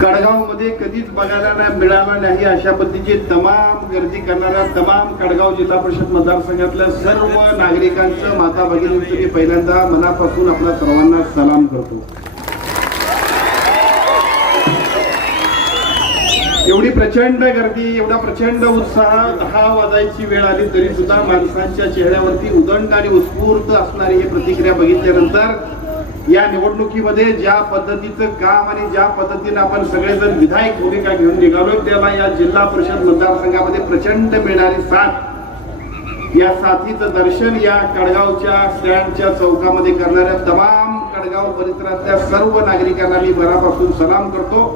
कडगावमध्ये कधीच बघायला नाही मिळाला नाही अशा पद्धतीची तमाम गर्दी करणाऱ्या तमाम कडगाव जिल्हा परिषद मतदारसंघातल्या सर्व नागरिकांचं माता भगिनींचं मी पहिल्यांदा मनापासून आपल्या सर्वांना सलाम करतो. एवढी प्रचंड गर्दी एवढा प्रचंड उत्साह दहा वाजायची वेळ आली तरी सुद्धा माणसांच्या चेहऱ्यावरती उदंड आणि उत्स्फूर्त असणारी ही प्रतिक्रिया बघितल्यानंतर या निवडणुकीमध्ये ज्या पद्धतीचं काम आणि ज्या पद्धतीने आपण सगळेजण विधायक भूमिका घेऊन निघालो त्याला या जिल्हा परिषद मतदारसंघामध्ये प्रचंड मिळणारी साथ या साथीचं दर्शन या कडगावच्या स्टँडच्या चौकामध्ये करणाऱ्या तमाम कडगाव परिसरातल्या सर्व नागरिकांना मी मनापासून सलाम करतो.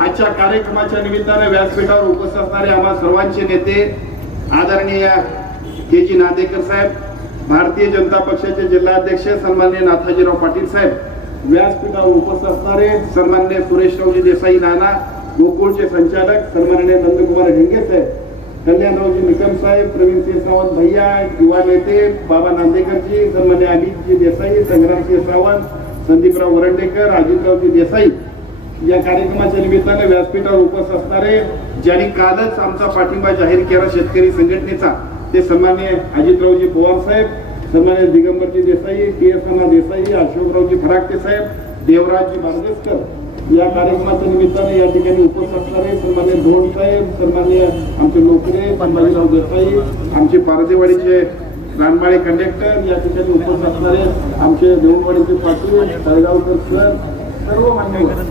आजच्या कार्यक्रमाच्या निमित्ताने व्यासपीठावर उपस्थित असणारे आम्हा सर्वांचे नेते आदरणीय के जी नांदेकर साहेब भारतीय जनता पक्षाचे जिल्हाध्यक्ष सन्मान्य नाथाजीराव पाटील साहेब व्यासपीठावर उपस्थित असणारे सन्मान्य सुरेशरावजी देसाई नाना गोकुळचे संचालक सन्माननीय नंदकुमार ढेंगे साहेब कल्याणरावजी निकम साहेब प्रवीण सिंह सावंत भैया युवा नेते बाबा नांदेकरजी सन्मान्य अमितजी देसाई संग्रामसिंह सावंत संदीपराव वरंडेकर अजितरावजी देसाई या कार्यक्रमाच्या निमित्ताने व्यासपीठावर उपस्थित असणारे ज्यांनी कालच आमचा पाठिंबा जाहीर केला शेतकरी संघटनेचा ते सन्मान्य अजितरावजी पवार साहेब सन्मान्य दिगंबरजी देसाई टी एस देसाई अशोकरावजी फराकटे साहेब देवराजजी बारदेसकर या कार्यक्रमाच्या निमित्ताने या ठिकाणी उपस्थित असणारे सन्मान्य धोड साहेब सन्मान्य आमचे नोकरे पंढरीराव देसाई आमचे पारदेवाडीचे रानमाळे कंडक्टर या ठिकाणी उपस्थित असणारे आमचे देऊळवाडीचे पाटील तळगावकर सर सर्व मान्यवर.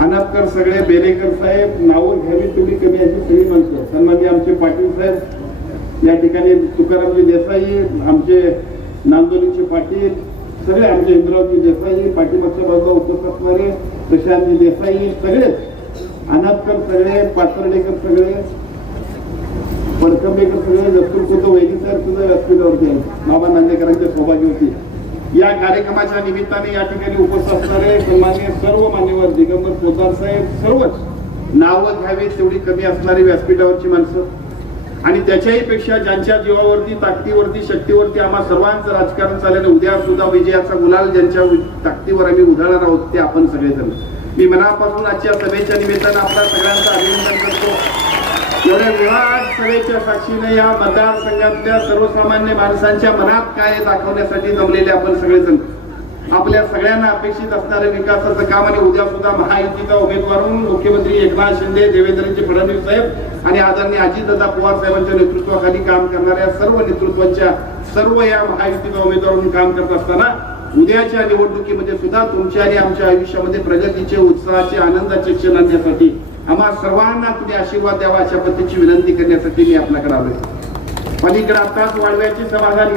अनापकर सगळे बेलेकर साहेब नावं घ्यावी तुम्ही कमी अशी सगळी माणसं. सन्मान्य आमचे पाटील साहेब या ठिकाणी तुकारामजी देसाई आमचे नांदोलीचे पाटील सगळे आमचे इंद्रावजी देसाई पाठीमागच्या बाजूला उपस्थित असणारे प्रशांतजी देसाई सगळेच अनापकर सगळे पाथर्डेकर सगळे पडकंबेकर सगळे दस्तूर कुठं वैदिक साहेब सुद्धा व्यासपीठावरती आहेत बाबा नांदेकरांच्या सौभाग्यवती या कार्यक्रमाच्या निमित्ताने या ठिकाणी उपस्थित असणारे सन्मान्य सर्व मान्यवर दिगंबर पोतार साहेब सर्वच नावं घ्यावी तेवढी कमी असणारी व्यासपीठावरची माणसं. आणि त्याच्याही पेक्षा ज्यांच्या जीवावरती ताकदीवरती शक्तीवरती आम्हा सर्वांचं राजकारण चाललेलं उद्या सुद्धा विजयाचा गुलाल ज्यांच्या ताकदीवर आम्ही उधळणार आहोत ते आपण सगळेजण. मी मनापासून आजच्या सभेच्या निमित्तानं आपल्या सगळ्यांचं अभिनंदन करतो. सभेच्या साक्षीने या मतदारसंघातल्या सर्वसामान्य माणसांच्या मनात काय दाखवण्यासाठी जमलेले आपण सगळेजण. आपल्या सगळ्यांना अपेक्षित असणारे विकासाचं काम आणि उद्या सुद्धा महायुतीचा उमेदवार मुख्यमंत्री एकनाथ शिंदे देवेंद्रजी फडणवीस साहेब आणि आदरणीय अजितदादा पवार साहेबांच्या नेतृत्वाखाली काम करणाऱ्या सर्व नेतृत्वाच्या सर्व या महायुतीचा उमेदवार म्हणून काम करत असताना उद्याच्या निवडणुकीमध्ये सुद्धा तुमच्या आणि आमच्या आयुष्यामध्ये प्रगतीचे उत्साहाचे आनंदाचे क्षण आणण्यासाठी आम्हा सर्वांना तुम्ही आशीर्वाद द्यावा अशा पद्धतीची विनंती करण्यासाठी मी आपल्याकडे आलोय. पलीकडे आताच वाळव्याची सभा झाली.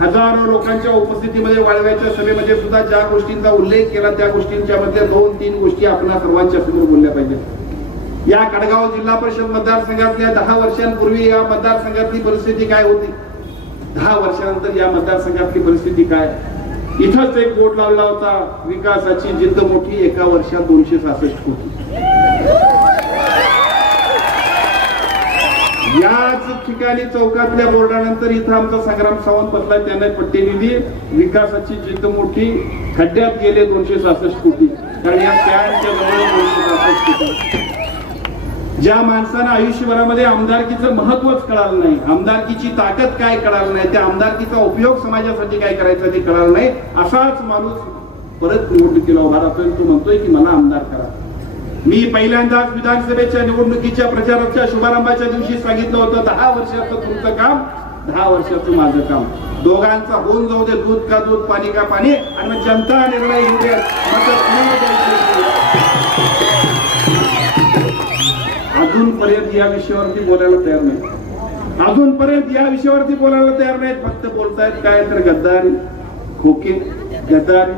हजारो लोकांच्या उपस्थितीमध्ये वाळव्याच्या सभेमध्ये सुद्धा ज्या गोष्टींचा उल्लेख केला त्या गोष्टींच्या मधल्या दोन तीन गोष्टी आपल्या सर्वांच्या समोर बोलल्या पाहिजेत. या कडगाव जिल्हा परिषद मतदारसंघातल्या दहा वर्षांपूर्वी या मतदारसंघातली परिस्थिती काय होती? दहा वर्षानंतर या मतदारसंघातली परिस्थिती काय? इथंच एक बोट लावला होता विकासाची जिद्द मोठी एका वर्षात दोनशे सहासष्ट कोटी. याच ठिकाणी चौकातल्या बोर्डानंतर इथं आमचा संग्राम सावंत बसलाय. त्यांना पट्टी दिली. विकासाची जिद्द मोठी. खड्ड्यात गेले दोनशे सहासष्ट कोटी. कारण या स्टँडच्या जवळ दोनशे सहासष्ट कोटी. ज्या माणसानं आयुष्यभरामध्ये आमदारकीचं महत्वच कळालं नाही आमदारकीची ताकद काय कळालं नाही त्या आमदारकीचा उपयोग समाजासाठी काय करायचा ते कळालं नाही असाच माणूस परत निवडणुकीला उभा राहतोय. तो म्हणतोय की मला आमदार करा. मी पहिल्यांदाच विधानसभेच्या निवडणुकीच्या प्रचाराच्या शुभारंभाच्या दिवशी सांगितलं होतं दहा वर्षाचं तुमचं काम दहा वर्षाचं माझं काम. दोघांचा होऊन जाऊ दे दूध का दूध पाणी का पाणी आणि जनता निर्णय घेऊ दे अजूनपर्यंत या विषयावरती बोलायला तयार नाही. अजूनपर्यंत या विषयावरती बोलायला तयार नाहीत. फक्त बोलतायत काय तर गद्दारी खोके गद्दारी.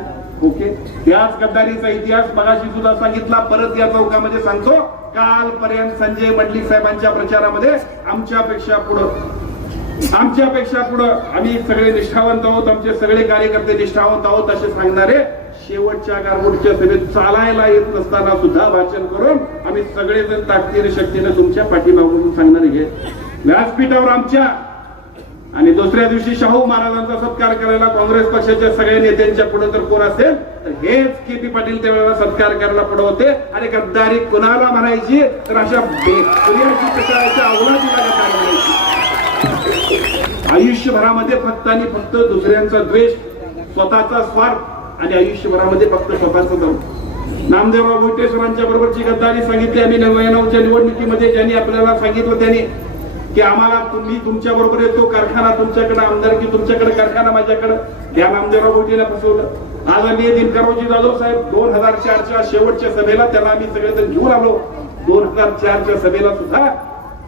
ओके? त्याच गद्दारीचा इतिहास मगाशी सुद्धा सांगितला. परत या चौकामध्ये सांगतो. कालपर्यंत संजय मंडलिक साहेबांच्या प्रचारामध्ये आमच्यापेक्षा पुढं. आमच्यापेक्षा पुढं. आम्ही सगळे निष्ठावंत आहोत. आमचे सगळे कार्यकर्ते निष्ठावंत आहोत असे सांगणारे शेवटच्या गारगोटच्या सभेत चालायला येत नसताना सुद्धा भाषण करून आम्ही सगळेजण ताकदीने शक्तीने तुमच्या पाठीमागून सांगणारे हे व्यासपीठावर आमच्या आणि दुसऱ्या दिवशी शाहू महाराजांचा सत्कार करायला काँग्रेस पक्षाच्या सगळ्या नेत्यांच्या पुढे जर कोण असेल तर हेच के पी पाटील त्यावेळेला सत्कार करायला पुढे होते. आणि गद्दारी कुणाला म्हणायची? तर अशा म्हणायची. आयुष्यभरामध्ये फक्त आणि फक्त दुसऱ्यांचा द्वेष स्वतःचा स्वार्थ आणि आयुष्यभरामध्ये फक्त स्वतःचा दम नामदेवराव मोहिते बरोबरची गद्दारी सांगितली आम्ही नव्याण्णवच्या निवडणुकीमध्ये ज्यांनी आपल्याला सांगितलं त्यांनी. की आम्हाला तुम्ही तुमच्या बरोबर येतो कारखाना तुमच्याकडे आमदारकी तुमच्याकडे कारखाना माझ्याकडे. त्या नामदेवराव गोटीला फसवलं. आज आम्ही दिनकररावजी जाधव साहेब दोन हजार चारच्या शेवटच्या सभेला त्याला आम्ही सगळेजण घेऊन आलो. दोन हजार चारच्या सभेला सुद्धा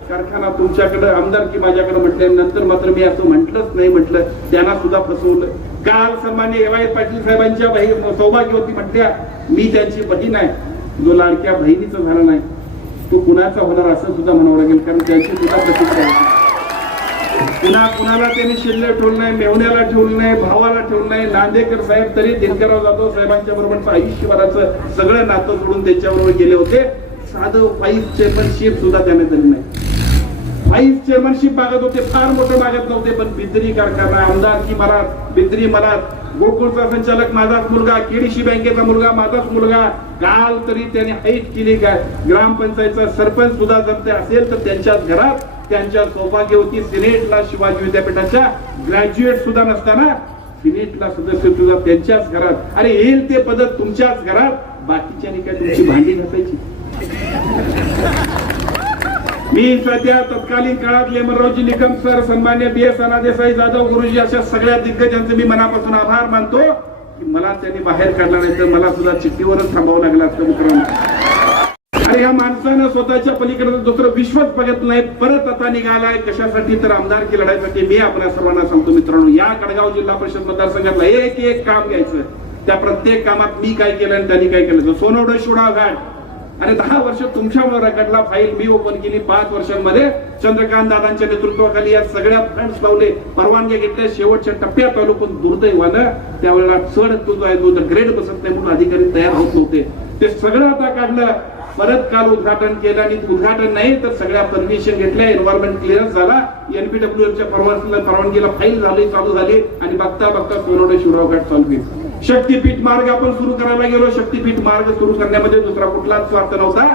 कारखाना तुमच्याकडे आमदारकी माझ्याकडे म्हटल्यानंतर मात्र मी असं म्हटलंच नाही म्हटलं त्यांना सुद्धा फसवलं. काल सन्मान्य एवाय पाटील साहेबांच्या बहीण सौभाग्यवती म्हटल्या मी त्यांची बहीण आहे. जो लाडक्या बहिणीचं झालं नाही. तो कुणाचा होणार असं सुद्धा म्हणावं लागेल कारण त्यांची सुद्धा प्रतिक्रिया होती. पुन्हा कुणाला त्यांनी शिल्ले ठेवलं नाही मेवण्याला ठेवलं नाही भावाला ठेवलं नाही नांदेकर साहेब तरी दिनकरराव जाधव साहेबांच्या बरोबरचं आयुष्यभराचं सगळं नातं सोडून त्यांच्याबरोबर गेले होते. साधं वाईस चेअरमनशिप सुद्धा त्याने दिली नाही. व्हाईस चेअरमनशिप मागत होते फार मोठं मागत नव्हते पण बिद्री कारखाना आमदार की मला बिद्री मला गोकुळचा संचालक माझाच मुलगा केडीसी बँकेचा मुलगा माझाच मुलगा काल तरी त्याने हाईट केली काय ग्रामपंचायतचा सरपंच सुद्धा जर ते असेल तर त्यांच्याच घरात त्यांच्या सौभाग्यवती सिनेटला शिवाजी विद्यापीठाच्या ग्रॅज्युएट सुद्धा नसताना सिनेटला सदस्य सुद्धा त्यांच्याच घरात. अरे येईल ते पद तुमच्याच घरात बाकीच्या काय तुमची भांडी घासायची? मी सध्या तत्कालीन काळात लेमनरावजी निकम सर सन्मान्य बी एस अनादेसाई जाधव गुरुजी अशा सगळ्या दिग्गजांचे मी मनापासून आभार मानतो की मला त्यांनी बाहेर काढला नाही तर मला सुद्धा चिठ्ठीवरच थांबावं लागलं असतं मित्रांनो. आणि या माणसानं स्वतःच्या पलीकडे दुसरं विश्वच बघत नाही परत आता निघालाय. कशासाठी तर आमदारकी लढायसाठी मी आपल्या सर्वांना सांगतो मित्रांनो या कडगाव जिल्हा परिषद मतदारसंघातला एक एक काम घ्यायचं. त्या प्रत्येक कामात मी काय केलं आणि त्यांनी काय केलं? सोनवडे शोडा घाट. आणि दहा वर्ष तुमच्यामुळे रखडला फाईल. मी ओपन केली पाच वर्षांमध्ये. चंद्रकांत दादांच्या नेतृत्वाखाली या सगळ्या फंड्स लावले. परवानगी घेतल्या. शेवटच्या टप्प्यात आलो पण दुर्दैवानं त्यावेळेला चढ तुझा आहे. तुझं ग्रेड बसत नाही म्हणून अधिकारी तयार होत नव्हते. ते सगळं आता काढलं. परत काल उद्घाटन केलं आणि उद्घाटन नाही तर सगळ्या परमिशन घेतल्या. एन्व्हायरमेंट क्लिअरन्स झाला. एनपीडब्ल्यू च्या परवानगीला परवानगीला फाईल झाली चालू झाली. आणि बघता बघता कोरोना शिवराव घाट चालू केली शक्तीपीठ मार्ग आपण सुरू करायला गेलो. शक्तीपीठ मार्ग सुरू करण्यामध्ये दुसरा कुठलाच स्वार्थ नव्हता.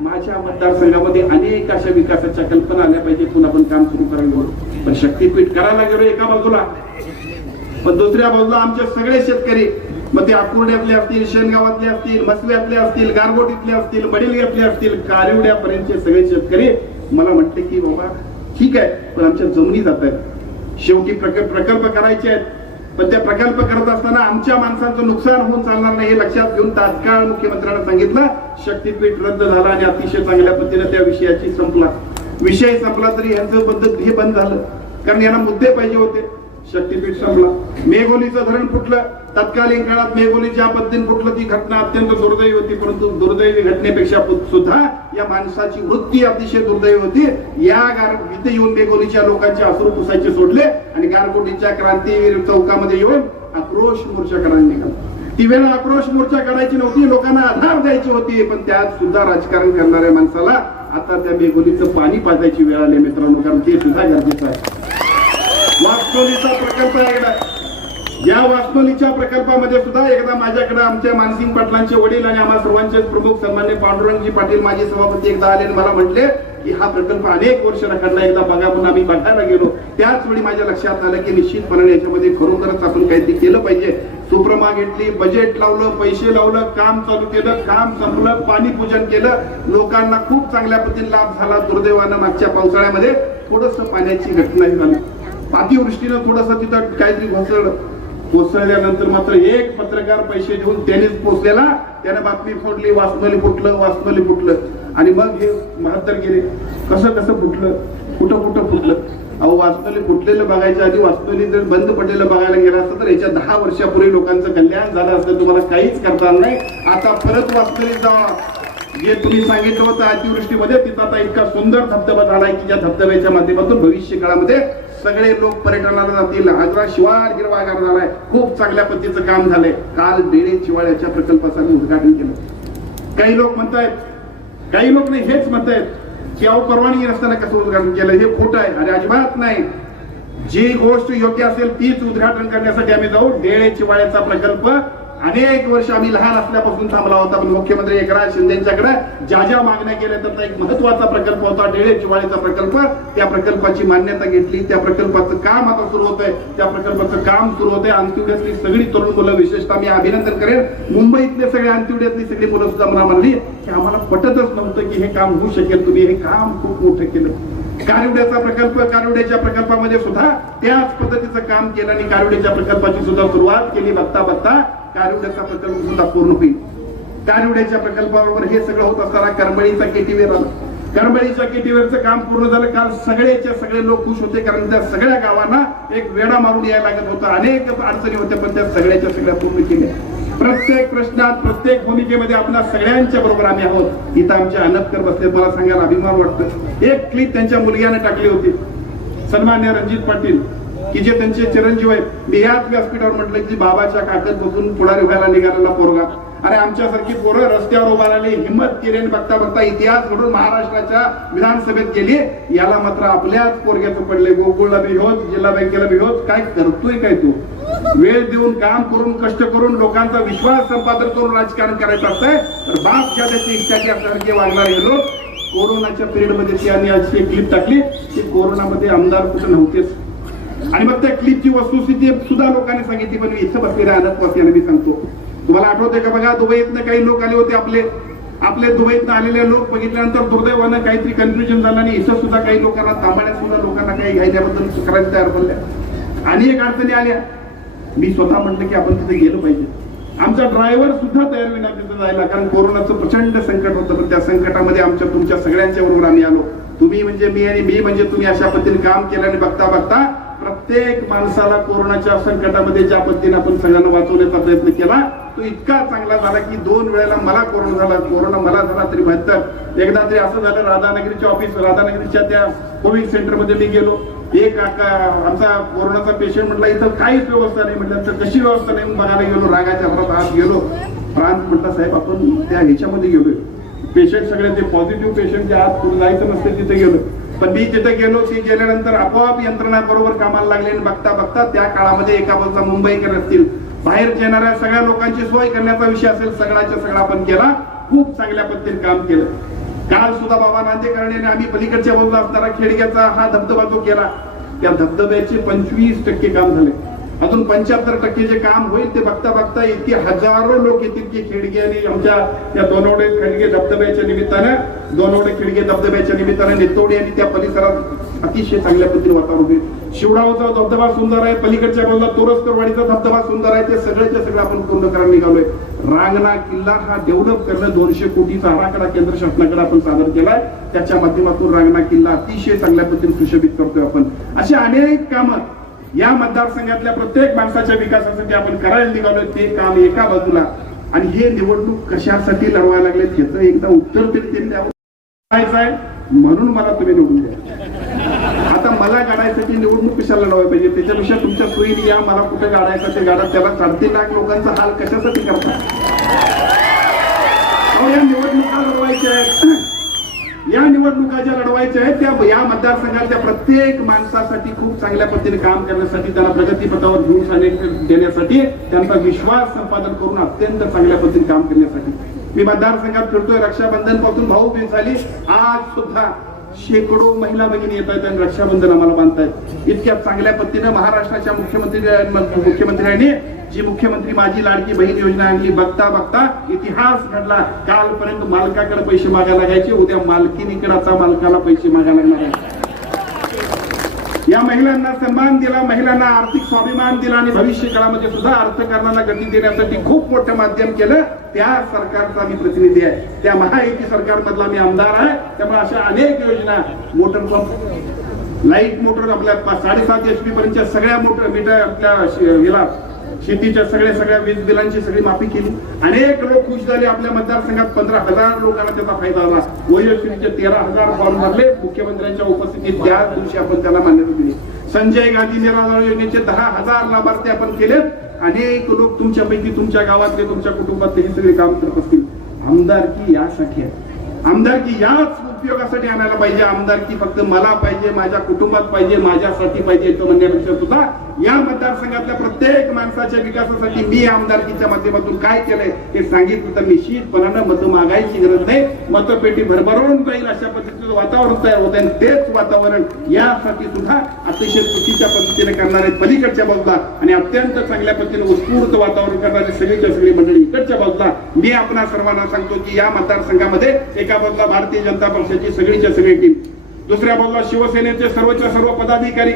माझ्या मतदारसंघामध्ये अनेक अशा विकासाच्या कल्पना आल्या पाहिजे. पुन्हा आपण काम सुरू करायला गेलो. पण शक्तीपीठ करायला गेलो एका बाजूला. पण दुसऱ्या बाजूला आमचे सगळे शेतकरी मग ते आकुर्ड्यातले असतील शेणगावातले असतील मसव्यातले असतील गारगोटीतले असतील बडिलग्यातले असतील कारिवड्यापर्यंतचे सगळे शेतकरी मला म्हटले की बाबा ठीक आहे पण आमच्या जमिनी जात आहेत शेवटी प्रकल्प करायचे आहेत. पण त्या प्रकल्प करत असताना आमच्या माणसांचं नुकसान होऊन चालणार नाही हे लक्षात घेऊन तात्काळ मुख्यमंत्र्यांना सांगितलं. शक्तीपीठ रद्द झाला आणि अतिशय चांगल्या पद्धतीने त्या विषयाची संपला. विषय संपला तरी यांचं पद्धत हे बंद झालं. कारण यांना मुद्दे पाहिजे होते. शक्तीपीठ संपला. मेघोलीचं धरण फुटलं. तत्कालीन काळात मेघोली ज्या पद्धतीने फुटलं ती घटना अत्यंत दुर्दैवी होती परंतु दुर्दैवी घटनेपेक्षा सुद्धा या माणसाची वृत्ती अतिशय दुर्दैवी होती. या गार इथे येऊन मेघोलीच्या लोकांचे अश्रू पुसायचे सोडले आणि गारगोटीच्या क्रांतीवीर चौकामध्ये येऊन आक्रोश मोर्चा करायला निघाला. ती वेळ आक्रोश मोर्चा करायची नव्हती लोकांना आधार द्यायची होती पण त्यात सुद्धा राजकारण करणाऱ्या माणसाला आता त्या मेघोलीचं पाणी पाजायची वेळ आली मित्रांनो कारण ते सुद्धा गरजेचं आहे. वास्तोलीचा प्रकल्प एकदा. या वास्तोलीच्या प्रकल्पामध्ये सुद्धा एकदा माझ्याकडे आमच्या मानसिंग पाटलांचे वडील आणि आम्हा सर्वांचे प्रमुख सन्मान्य पांडुरंगजी पाटील माजी सभापती एकदा आले आणि मला म्हटले की हा प्रकल्प अनेक वर्ष रखडला एकदा बघा म्हणून आम्ही बघायला गेलो. त्याच वेळी माझ्या लक्षात आलं की निश्चितपणे याच्यामध्ये खरोखरच आपण काहीतरी केलं पाहिजे. सुप्रमा घेतली बजेट लावलं पैसे लावलं काम चालू केलं काम संपलं पाणी पूजन केलं. लोकांना खूप चांगल्या पद्धतीने लाभ झाला दुर्दैवानं मागच्या पावसाळ्यामध्ये. थोडस पाण्याची घटना झाली. अतिवृष्टीनं थोडस तिथं काहीतरी घोसळ कोसळल्यानंतर मात्र एक पत्रकार पैसे देऊन त्यानेच पोचलेला. त्याने बातमी फोडली वासनली फुटलं वासनली फुटलं. आणि मग हे महात्तर गेले. कसं कसं फुटलं? कुठं कुठं फुटलं? अहो वास्तवली फुटलेलं बघायच्या आधी वास्तवली जर बंद पडलेलं बघायला गेलं असतं तर याच्या दहा वर्षापूर्वी लोकांचं कल्याण झालं असतं. तुम्हाला काहीच करता नाही. आता परत वास्तवली जावा जे तुम्ही सांगितलं होतं अतिवृष्टीमध्ये तिथं आता इतका सुंदर धबधबा झालाय की ज्या धबधब्याच्या माध्यमातून भविष्य काळामध्ये सगळे लोक पर्यटनाला जातील. आजरा शिवार हिरवागार झालाय. खूप चांगल्या पद्धतीचं काम झालंय. काल बेळे शिवाळ्याच्या प्रकल्पाचं आम्ही उद्घाटन केलं. काही लोक म्हणतायत काही लोक नाही हेच म्हणतायत की अहो परवानगी नसताना कसं उद्घाटन केलं? हे खोटं आहे. अरे अजिबात नाही. जी गोष्ट योग्य असेल तीच उद्घाटन करण्यासाठी आम्ही जाऊ. डेळे शिवाळ्याचा प्रकल्प अनेक वर्ष आम्ही लहान असल्यापासून थांबला होता पण मुख्यमंत्री एकनाथ शिंदेच्याकडे ज्या ज्या मागण्या केल्या तर एक महत्त्वाचा प्रकल्प होता डेळे चिवाळीचा प्रकल्प. त्या प्रकल्पाची मान्यता घेतली. त्या प्रकल्पाचं काम आता सुरू होत आहे त्या प्रकल्पाचं काम सुरू होत आहे अंत्युड्यातली सगळी तरुण मुलं विशेषतः मी अभिनंदन करेन. मुंबईतले सगळे अंत्युड्यातली सगळी मुलं सुद्धा मला म्हणली की आम्हाला पटतच नव्हतं की हे काम होऊ शकेल तुम्ही. हे काम खूप मोठं केलं. कारुड्याचा प्रकल्प कारुड्याच्या प्रकल्पामध्ये सुद्धा त्याच पद्धतीचं काम केलं आणि कारुड्याच्या प्रकल्पाची सुद्धा सुरुवात केली बघता बघता कारुड्याचा प्रकल्प सुद्धा पूर्ण होईल. कारुड्याच्या प्रकल्पाबरोबर हे सगळं होत असताना करंबळीचा केटीवेर आला. करंबळीच्या केटीवेरचं काम पूर्ण झालं. काल सगळ्याच्या सगळे लोक खुश होते कारण त्या सगळ्या गावांना एक वेडा मारून यायला लागत होता. अनेक अडचणी होत्या पण त्या सगळ्याच्या सगळ्या पूर्ण केल्या. प्रत्येक प्रश्नात प्रत्येक भूमिकेमध्ये आपल्या सगळ्यांच्या बरोबर आम्ही आहोत. इथं आमचे अनपकर बसले मला सांगायला अभिमान वाटतं. एक क्लिप त्यांच्या मुलग्याने टाकली होती. सन्मान्य रणजित पाटील. की जे त्यांचे चिरंजीव आहेत मी याच व्यासपीठावर म्हटलं की बाबाच्या काकत बसून पुढारी व्हायला निघालेला पोरगा. अरे आमच्यासारखी पोरं रस्त्यावर उभा राहिली हिंमत केली बघता बघता इतिहास घडून महाराष्ट्राच्या विधानसभेत गेली. याला मात्र आपल्याच पोरग्याचं पडले. गोकुळला बी जिल्हा बँकेला बी काय करतोय काय तू? वेळ देऊन काम करून कष्ट करून लोकांचा विश्वास संपादन करून राजकारण करायचं असतंय तर बाप ज्या त्याची इच्छा की असल्यासारखे वागणार हे लोक कोरोनाच्या पिरियडमध्ये त्यांनी अशी क्लिप टाकली की कोरोनामध्ये आमदार कुठे नव्हतेच. आणि मग त्या क्लिपची वस्तुस्थिती सुद्धा लोकांनी सांगितली पण मी इथं बसलेल्या अनंत वासियांना मी सांगतो. तुम्हाला आठवतंय का बघा दुबईतनं काही लोक आले होते आपले आपले दुबईतनं आलेले लोक बघितल्यानंतर दुर्दैवानं काहीतरी कन्फ्युजन झालं आणि इथं सुद्धा काही लोकांना थांबण्यात सुद्धा लोकांना काही घ्यायच्याबद्दल करायला तयार भरल्या आणि एक अडचणी आल्या. मी स्वतः म्हटलं की आपण तिथे गेलो पाहिजे. आमचा ड्रायव्हर सुद्धा तयार विना तिथं जायला कारण कोरोनाचं प्रचंड संकट होतं पण त्या संकटामध्ये आमच्या तुमच्या सगळ्यांच्या बरोबर आम्ही आलो. तुम्ही म्हणजे मी आणि मी म्हणजे तुम्ही अशा पद्धतीने काम केलं आणि बघता बघता प्रत्येक माणसाला कोरोनाच्या संकटामध्ये ज्या पद्धतीने आपण सगळ्यांना वाचवण्याचा प्रयत्न केला तो इतका चांगला झाला की दोन वेळेला मला कोरोना झाला कोरोना मला झाला तरी बहात्तर. एकदा तरी असं झालं राधानगरीच्या ऑफिस राधानगरीच्या त्या कोविड सेंटरमध्ये मी गेलो. एक आका आमचा कोरोनाचा पेशंट म्हटला इथं काहीच व्यवस्था नाही म्हटलं तर कशी व्यवस्था नाही? बघायला गेलो रागाच्या भरात आत गेलो. प्रांत म्हटला साहेब आपण त्या ह्याच्यामध्ये गेलो पेशंट सगळे ते पॉझिटिव्ह पेशंट जे आत जायचं नसते तिथे गेलो. पण मी तिथे गेलो ते गेल्यानंतर आपोआप यंत्रणा बरोबर कामाला लागले आणि बघता बघता त्या काळामध्ये एका बाजूला मुंबईकर असतील. बाहेर येणाऱ्या सगळ्या लोकांची सोय करण्याचा विषय असेल सगळ्याच्या सगळा आपण केला. खूप चांगल्या पद्धतीने काम केलं. काल सुद्धा बाबा नांदेकरांनी आम्ही पलीकडच्या बाजूला असणारा खेडग्याचा हा धबधबा जो केला त्या धबधब्याचे पंचवीस टक्के काम झाले. अजून पंच्याहत्तर टक्के जे काम होईल ते बघता बघता इतके हजारो लोक येतील की खेडगे आणि आमच्या या दोनवडे खिडके धबधब्याच्या निमित्तानं दोनवडे खिडके धबधब्याच्या निमित्तानं नितोडी आणि त्या परिसरात अतिशय चांगल्या पद्धतीने वातावरण होईल. शिवडावचा धबधबा सुंदर आहे पलीकडच्या बाजूला तोरसकरवाडीचा धबधबा सुंदर आहे ते सगळ्याच्या सगळं आपण पूर्ण करायला निघालोय. रांगणा किल्ला हा डेव्हलप करणं दोनशे कोटीचा आराखडा केंद्र शासनाकडे आपण सादर केलाय. त्याच्या माध्यमातून रांगणा किल्ला अतिशय चांगल्या पद्धतीने सुशोभित करतोय आपण. अशी अनेक कामं या मतदारसंघातल्या प्रत्येक माणसाच्या विकासासाठी आपण करायला निघालोय ते काम एका बाजूला. आणि हे निवडणूक कशासाठी लढवायला लागले त्याचं एकदा उत्तर तरी त्यांनी द्यावं. करायचं आहे म्हणून मला तुम्ही निवडून द्या. आता मला गाडायसाठी निवडणूक कशाला लढवायला पाहिजे? त्याच्यापेक्षा तुमच्या सोयीने या मला कुठे गाडायचं ते गाडा त्याला साडेतीन लाख लोकांचा हाल कशासाठी करता या निवडणुका लढवायच्या आहेत. या निवडणुका ज्या लढवायच्या आहेत त्या या मतदारसंघातल्या प्रत्येक माणसासाठी खूप चांगल्या पद्धतीने काम करण्यासाठी त्याला प्रगतीपथावर घेऊन देण्यासाठी त्यांचा विश्वास संपादन करून अत्यंत चांगल्या पद्धतीने काम करण्यासाठी. मी मतदारसंघात फिरतोय रक्षाबंधनपासून भाऊ बीज झाली. आज सुद्धा शेकडो महिला भगिनी येत आहेत आणि रक्षाबंधन आम्हाला बांधतायत. इतक्या चांगल्या पद्धतीने महाराष्ट्राच्या मुख्यमंत्री मुख्यमंत्र्यांनी जी मुख्यमंत्री माझी लाडकी बहीण योजना आणली बघता बघता इतिहास घडला. कालपर्यंत मालकाकडे पैसे मागायला लागायचे उद्या मालकीनीकडे आता मालकाला पैसे मागायला लागणार आहे या महिलांना सन्मान दिला महिलांना आर्थिक स्वाभिमान दिला आणि भविष्य काळामध्ये सुद्धा अर्थकारणाला गती देण्यासाठी खूप मोठं माध्यम केलं. त्या सरकारचा मी प्रतिनिधी आहे. त्या महायुती सरकारमधला मी आमदार आहे. त्यामुळे अशा अनेक योजना मोटर पंप लाइट मोटर आपल्या साडेसात एच पी पर्यंतच्या सगळ्या मोटर मीटर आपल्या हिला शेतीच्या सगळ्या सगळ्या वीज बिलांची सगळी माफी केली. अनेक लोक खुश झाले. आपल्या मतदारसंघात पंधरा हजार लोकांना त्याचा फायदा झाला. वयोश्रीचे तेरा हजार फॉर्म भरले. मुख्यमंत्र्यांच्या उपस्थितीत त्या दिवशी आपण त्याला मान्यता दिली. संजय गांधी निराधार योजनेचे दहा हजार लाभार्थी आपण केलेत अनेक लोक तुमच्यापैकी तुमच्या गावातले तुमच्या कुटुंबातले हे सगळे काम करत असतील. आमदारकी यासाठी आहे आमदारकी याच उपयोगासाठी आणायला पाहिजे. आमदारकी फक्त मला पाहिजे माझ्या कुटुंबात पाहिजे माझ्यासाठी पाहिजे याचं म्हणण्यापेक्षा सुद्धा या मतदारसंघातल्या प्रत्येक माणसाच्या विकासासाठी मी आमदारकीच्या माध्यमातून काय केलंय हे सांगितलं तर निश्चितपणानं मतं मागायची गरज नाही. मतपेटी भरभरून जाईल अशा पद्धतीचं वातावरण तयार होत आहे. तेच वातावरण यासाठी सुद्धा अतिशय चुकीच्या पद्धतीने करणारे पलीकडच्या बाजूला आणि अत्यंत चांगल्या पद्धतीने उत्स्फूर्त वातावरण करणारी सगळीच्या सगळी मंडळी इकडच्या बाजूला मी आपणा सर्वांना सांगतो की या मतदारसंघामध्ये एका बाजूला भारतीय जनता पक्षाची सगळीच्या सगळी टीम दुसऱ्या बाजूला शिवसेनेचे सर्वच्या सर्व पदाधिकारी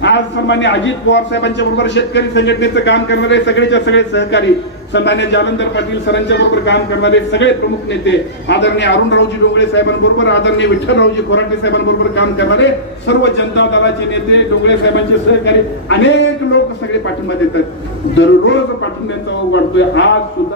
आज सन्मान्य अजित पवार साहेबांच्या बरोबर शेतकरी संघटनेचं काम करणारे सगळेच्या सगळे सहकारी सन्मान्य जालंधर पाटील सरांच्या बरोबर काम करणारे सगळे प्रमुख नेते आदरणीय अरुणरावजी डोंगळे साहेबांबरोबर आदरणीय विठ्ठलरावजी खोराटे साहेबांबरोबर काम करणारे सर्व जनता दलाचे नेते डोंगळे साहेबांचे सहकारी अनेक लोक सगळे पाठिंबा देतात. दररोज पाठिंब्याचा वाढतोय. आज सुद्धा